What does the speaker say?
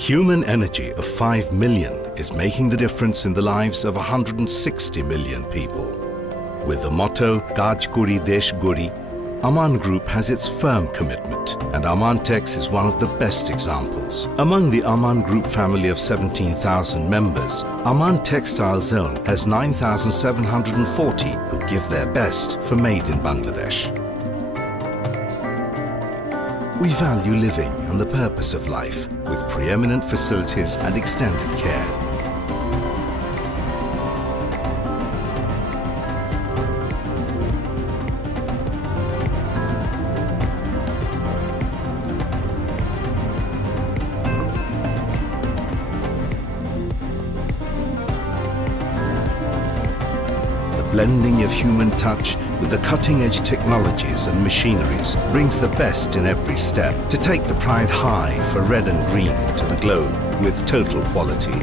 Human energy of 5 million is making the difference in the lives of 160 million people. With the motto, Kaj Kori Desh Gori, Aman Group has its firm commitment, and Aman Tex is one of the best examples. Among the Aman Group family of 17,000 members, Aman Textile Zone has 9,740 who give their best for Made in Bangladesh. We value living and the purpose of life with preeminent facilities and extended care. Blending of human touch with the cutting-edge technologies and machineries brings the best in every step to take the pride high for red and green to the globe with total quality.